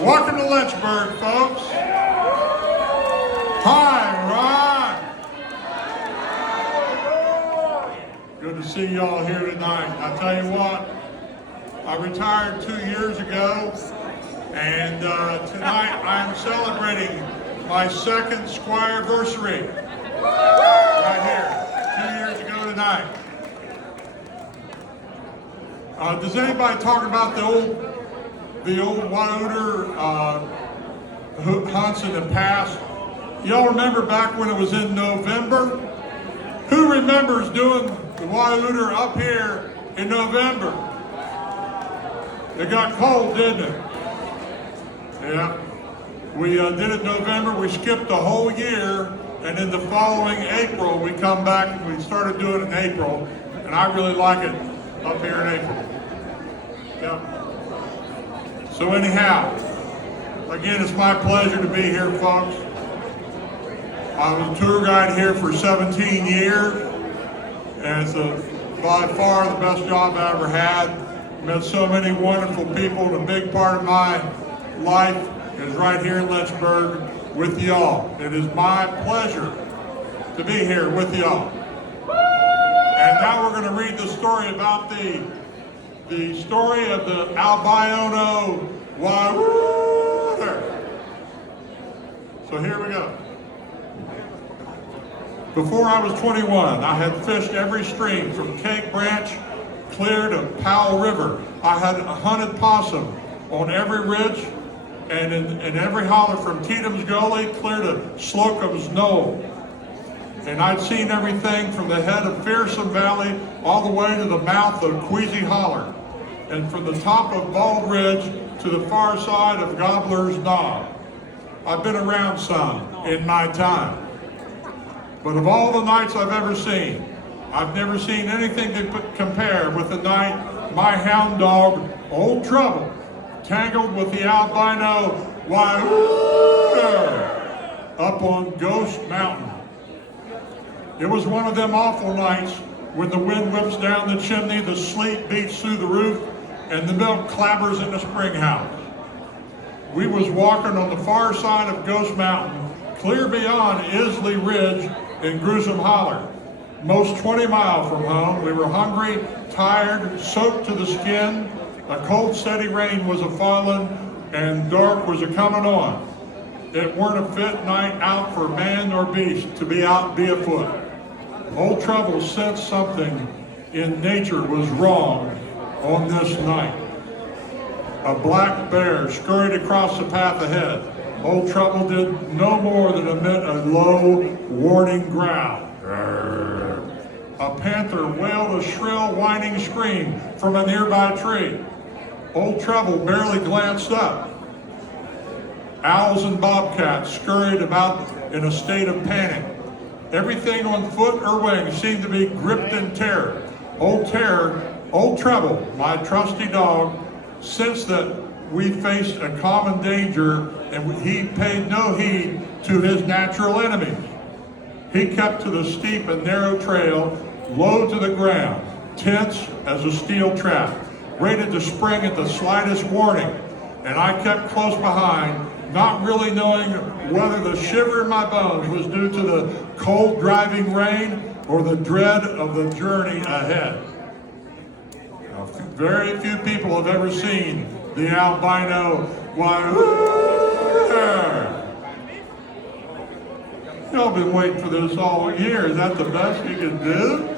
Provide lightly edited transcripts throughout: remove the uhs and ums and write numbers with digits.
Welcome to Lynchburg, folks. Hi, Ron. Good to see y'all here tonight. I tell you what, I retired 2 years ago, and tonight I'm celebrating my second Squireversary. Right here, 2 years ago tonight. Does anybody talk about the old Wyooter hunts in the past? Y'all remember back when it was in November? Who remembers doing the Wyooter up here in November? It got cold, didn't it? Yeah. We did it in November. We skipped the whole year, and in the following April, we come back and we started doing it in April, and I really like it up here in April. Yeah. So anyhow, again, it's my pleasure to be here, folks. I was a tour guide here for 17 years, and it's by far the best job I ever had. Met so many wonderful people, and a big part of my life is right here in Lynchburg with y'all. It is my pleasure to be here with y'all. And now we're going to read the story about the story of the albino Wyooter. So here we go. Before I was 21, I had fished every stream from Cake Branch clear to Powell River. I had hunted possum on every ridge and in every holler from Teetham's Gully clear to Slocum's Knoll. And I'd seen everything from the head of Fearsome Valley all the way to the mouth of Queasy Holler, and from the top of Bald Ridge to the far side of Gobbler's Knob. I've been around some in my time. But of all the nights I've ever seen, I've never seen anything to compare with the night my hound dog, Old Trouble, tangled with the albino Wyooter up on Ghost Mountain. It was one of them awful nights when the wind whips down the chimney, the sleet beats through the roof, and the milk clabbers in the spring house. We was walking on the far side of Ghost Mountain, clear beyond Isley Ridge in Gruesome Holler. Most 20 miles from home. We were hungry, tired, soaked to the skin. A cold, steady rain was a-falling, and dark was a-coming on. It weren't a fit night out for man nor beast to be out be afoot. Old Trouble sensed something in nature was wrong on this night. A black bear scurried across the path ahead. Old Trouble did no more than emit a low, warning growl. A panther wailed a shrill, whining scream from a nearby tree. Old Trouble barely glanced up. Owls and bobcats scurried about in a state of panic. Everything on foot or wing seemed to be gripped in terror. Old Trouble, my trusty dog, sensed that we faced a common danger, and he paid no heed to his natural enemies. He kept to the steep and narrow trail, low to the ground, tense as a steel trap, ready to spring at the slightest warning. And I kept close behind, not really knowing whether the shiver in my bones was due to the cold driving rain or the dread of the journey ahead. Now, very few people have ever seen the albino Wyooter. Y'all been waiting for this all year. Is that the best you can do?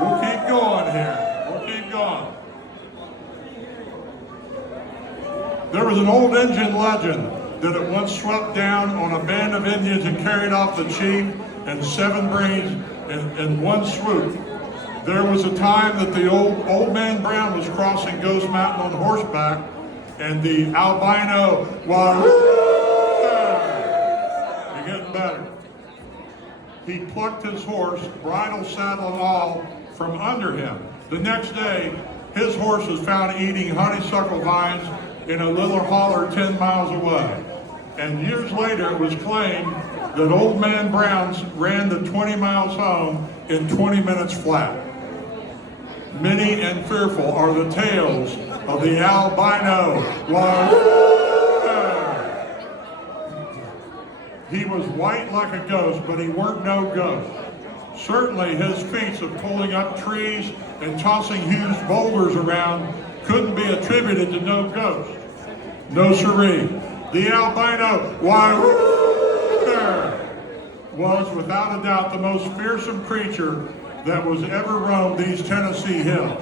We'll keep going here. We'll keep going. There was an old Indian legend that it once swept down on a band of Indians and carried off the chief and 7 brains in one swoop. There was a time that the old man Brown was crossing Ghost Mountain on horseback, and the albino You're getting better. He plucked his horse, bridle, saddle, and all, from under him. The next day, his horse was found eating honeysuckle vines in a little holler 10 miles away. And years later, it was claimed that Old Man Brown ran the 20 miles home in 20 minutes flat. Many and fearful are the tales of the albino Wyooter. He was white like a ghost, but he weren't no ghost. Certainly his feats of pulling up trees and tossing huge boulders around couldn't be attributed to no ghost. No siree. The albino Wyooter was without a doubt the most fearsome creature that was ever roamed these Tennessee hills.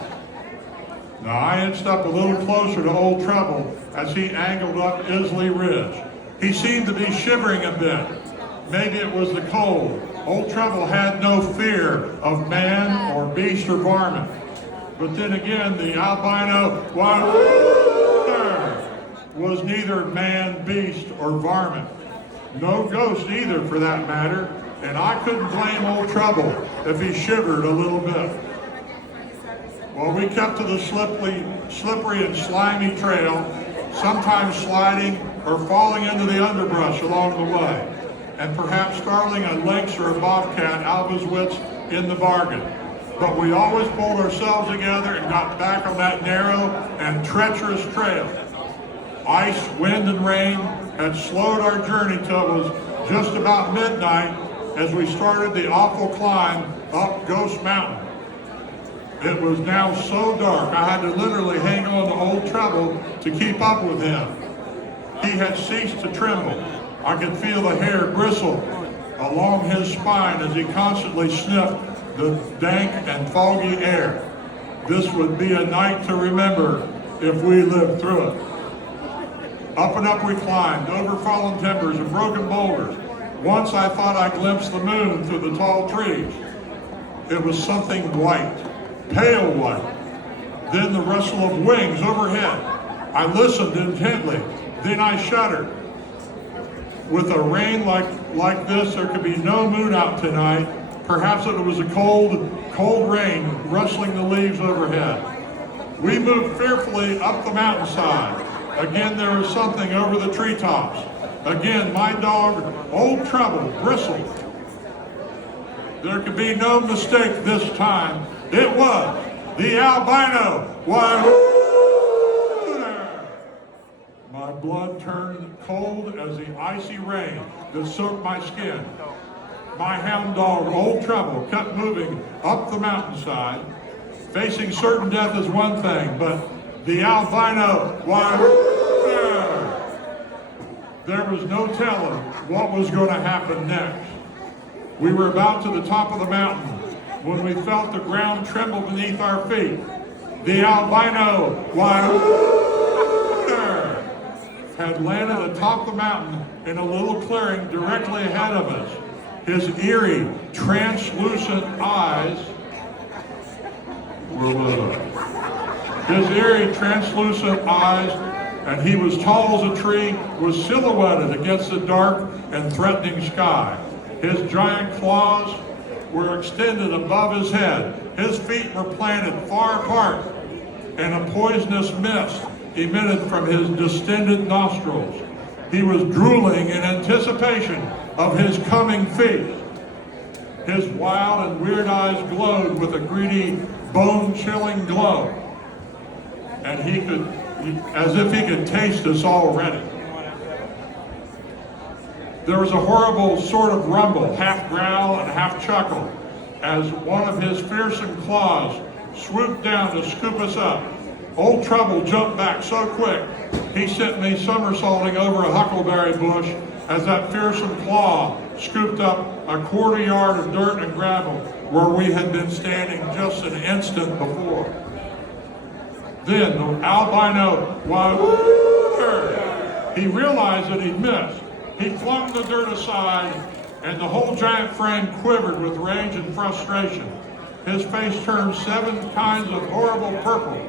Now I inched up a little closer to Old Trouble as he angled up Isley Ridge. He seemed to be shivering a bit. Maybe it was the cold. Old Trouble had no fear of man or beast or varmint. But then again, the albino Wyooter was neither man, beast, or varmint. No ghost either, for that matter, and I couldn't blame Old Trouble if he shivered a little bit. Well, we kept to the slippery and slimy trail, sometimes sliding or falling into the underbrush along the way, and perhaps startling a lynx or a bobcat out of his wits in the bargain. But we always pulled ourselves together and got back on that narrow and treacherous trail. Ice, wind, and rain had slowed our journey till it was just about midnight as we started the awful climb up Ghost Mountain. It was now so dark I had to literally hang on to Old Trouble to keep up with him. He had ceased to tremble. I could feel the hair bristle along his spine as he constantly sniffed the dank and foggy air. This would be a night to remember if we lived through it. Up and up we climbed, over fallen timbers and broken boulders. Once I thought I glimpsed the moon through the tall trees. It was something white, pale white. Then the rustle of wings overhead. I listened intently, then I shuddered. With a rain like this, there could be no moon out tonight. Perhaps it was a cold rain rustling the leaves overhead. We moved fearfully up the mountainside. Again, there was something over the treetops. Again, my dog, Old Trouble, bristled. There could be no mistake this time. It was the albino Wyooter. My blood turned cold as the icy rain that soaked my skin. My hound dog, Old Trouble, kept moving up the mountainside. Facing certain death is one thing, but the albino Wyooter, there was no telling what was going to happen next. We were about to the top of the mountain when we felt the ground tremble beneath our feet. The albino Wyooter had landed atop the mountain in a little clearing directly ahead of us. His eerie, translucent eyes were lit up. His eerie, translucent eyes, and he was tall as a tree, was silhouetted against the dark and threatening sky. His giant claws were extended above his head. His feet were planted far apart, and a poisonous mist emitted from his distended nostrils. He was drooling in anticipation of his coming feast. His wild and weird eyes glowed with a greedy, bone-chilling glow, and as if he could taste us already. There was a horrible sort of rumble, half growl and half chuckle, as one of his fearsome claws swooped down to scoop us up. Old Trouble jumped back so quick, he sent me somersaulting over a huckleberry bush as that fearsome claw scooped up a quarter yard of dirt and gravel where we had been standing just an instant before. Then the albino Wyooter, he realized that he'd missed. He flung the dirt aside, and the whole giant frame quivered with rage and frustration. His face turned 7 kinds of horrible purple.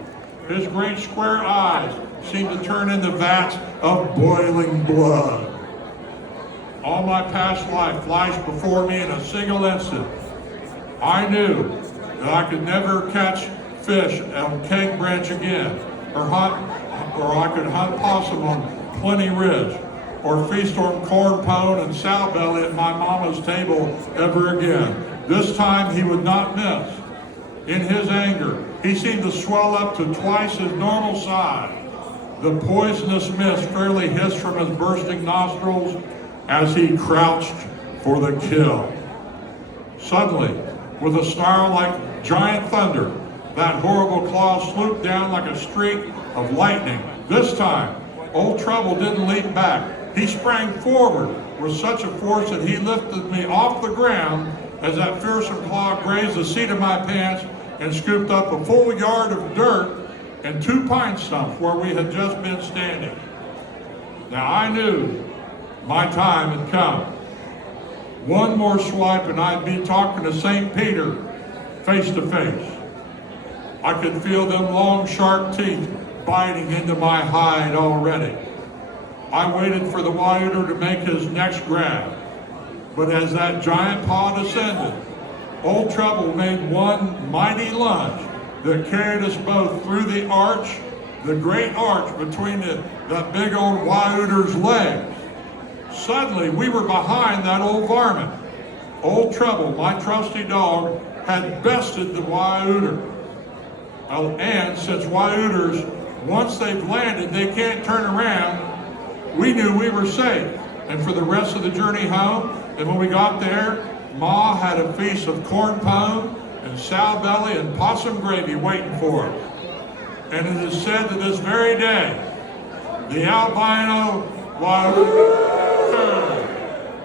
His great square eyes seemed to turn into vats of boiling blood. All my past life flashed before me in a single instant. I knew that I could never catch fish on Cake Branch again, or I could hunt possum on Plenty Ridge, or feast on corn pone and sow belly at my mama's table ever again. This time he would not miss. In his anger, He seemed to swell up to twice his normal size. The poisonous mist fairly hissed from his bursting nostrils as he crouched for the kill. Suddenly, with a snarl like giant thunder, that horrible claw swooped down like a streak of lightning. This time, Old Trouble didn't leap back. He sprang forward with such a force that he lifted me off the ground as that fearsome claw grazed the seat of my pants and scooped up a full yard of dirt and 2 pine stumps where we had just been standing. Now I knew my time had come. One more swipe and I'd be talking to St. Peter face to face. I could feel them long, sharp teeth biting into my hide already. I waited for the Wyooter to make his next grab, but as that giant paw descended, Old Trouble made one mighty lunge that carried us both through the arch, the great arch between that big old Wyooter's legs. Suddenly, we were behind that old varmint. Old Trouble, my trusty dog, had bested the Wyooter. And since Wyooters, once they've landed, they can't turn around, we knew we were safe. And for the rest of the journey home, and when we got there, Ma had a feast of corn pone and sow belly and possum gravy waiting for us. And it is said to this very day, the albino Wyooter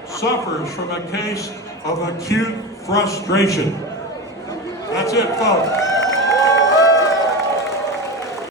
suffers from a case of acute frustration. That's it, folks.